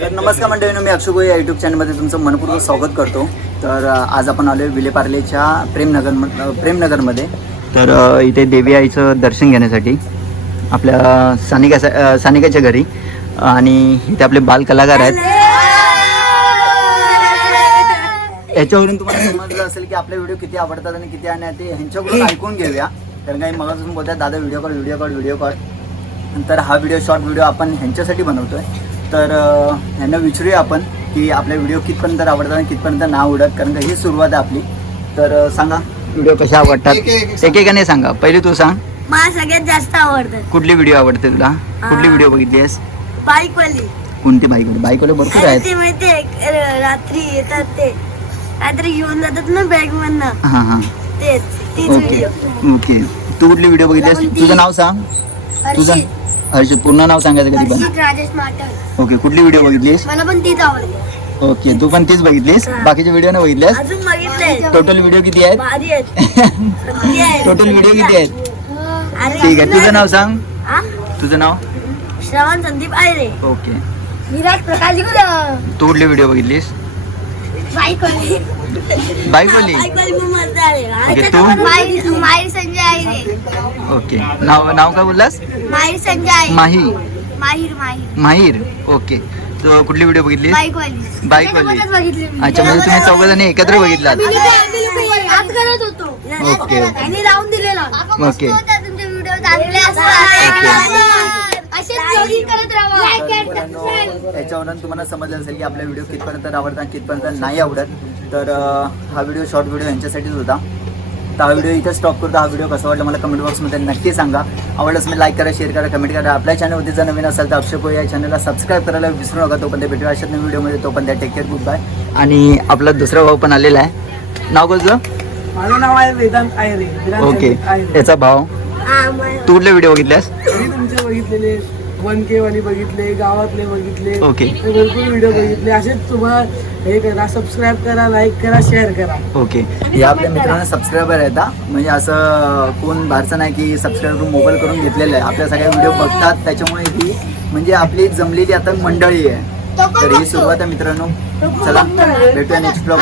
तर नमस्कार मंडळीनो मी अक्षय गोये या युट्यूब चॅनलमध्ये तुमचं मनपूर्वक स्वागत करतो. तर आज आपण आलो आहे विलेपार्लेच्या प्रेमनगर प्रेमनगरमध्ये. तर इथे देवी आईचं दर्शन घेण्यासाठी आपल्या सानिका अ, सानिकाच्या घरी. आणि इथे आपले बालकलाकार आहेत. याच्यावरून तुम्हाला समजलं असेल की आपले व्हिडिओ किती आवडतात आणि किती आणि ते ह्यांच्याकडून ऐकून घेऊया. कारण काही मगापासून बोलतात दादा video call video call video call नंतर हा व्हिडिओ शॉर्ट व्हिडिओ आपण ह्यांच्यासाठी बनवतोय. तर ह्यांना विचारूया आपण की आपले व्हिडिओ कितपर्यंत आवडतात आणि कितपर्यंत ना आवडत कारण का ही सुरुवात आहे आपली. तर सांगा व्हिडिओ कसे आवडतात? एकेकाने सांगा. पहिले तू सांग. मला सगळ्यात जास्त आवडतात. कुठली व्हिडिओ आवडते तुला? कुठली व्हिडिओ बघितली आहेस? बाईक वाली कोणती बाईकवाले? बाईकवाले भरपूर आहेत. ते रात्री येतात ते. रात्री घेऊन जातात ना बॅग मधनं हां हां. तेच तीच ओके. व्हिडिओ. ओके. तू कुठली व्हिडिओ बघितलीस कोणती? तुझं नाव सांग. तुझं हर्षित पूर्ण नाव सांगायचं कधी पण हर्षित राजेश माटल ओके कुठली व्हिडिओ बघितलीस? मला पण तीच आवडते ओके तू पण तीच बघितलीस. बाकीचे व्हिडिओ नाही बघितल्यास? अजून बघितलंय. टोटल व्हिडिओ किती आहेत? भारी आहेत. भारी आहेत. टोटल व्हिडिओ किती आहेत? आणि ठीक आहे तुझं नाव सांग. हा? तुझं नाव? श्रवण संदीप आयरे ओके. विराट प्रकाश तू कुठली व्हिडिओ बघितलीस? आली ओके, तू? माहीर माहीर संजय आयरे ओके. नाव नाव काय बोललास? माहीर संजय आयरे माही. माहीर माहीर. माहीर. ओके. तर कुठली व्हिडिओ बघितली बाईक वाली बाईक वाली बघितली अच्छा म्हणजे तुम्ही चौघ जणी एकत्र होतो. Okay, okay. आणि लावून दिलेला. ओके. त्याच्यावरून तुम्हाला समजलं असेल की आपले व्हिडिओ कितपर्यंत आवडतात कितपर्यंत नाही आवडत. तर हा व्हिडिओ शॉर्ट व्हिडिओ यांच्यासाठीच होता. तर हा व्हिडिओ इथे स्टॉप करतो. हा व्हिडिओ कसा वाटला मला कमेंट बॉक्समध्ये नक्की सांगा. आवडल्यास मी लाईक करा शेअर करा कमेंट करा. आपल्या चॅनलवरती जर नवीन असेल तर अक्षय या चॅनलला सबस्क्राईब करायला विसरू नका. तोपर्यंत भेटूया अशाच नवीन व्हिडिओमध्ये तोपर्यंत टेक केअर गुड बाय आणि आपला दुसरा भाऊ पण आलेला आहे. नाव कसं माझं नाव आहे वेदांत आयरे. ओके संदीप आयरे. याचा भाव? तू कुठले व्हिडिओ बघितल्यास तुमचे बघितलेले वन के वाली बघितले गावातले बघितले ओके. मी भरपूर व्हिडिओ बघितले. असेच तुम्हाला हे करा सबस्क्राईब करा लाईक करा शेअर करा. ओके हे आपल्या मित्रांना सबस्क्रायबर आहेत हा. म्हणजे असं कोण बाहेरचं नाही की सबस्क्राईब करून मोबाईल करून घेतलेलं आहे. आपल्या सगळ्या व्हिडिओ बघतात त्याच्यामुळे ही म्हणजे आपली जमलेली आता मंडळी आहे. तर ही सुरुवात आहे मित्रांनो. चला भेटूया नेक्स्ट ब्लॉग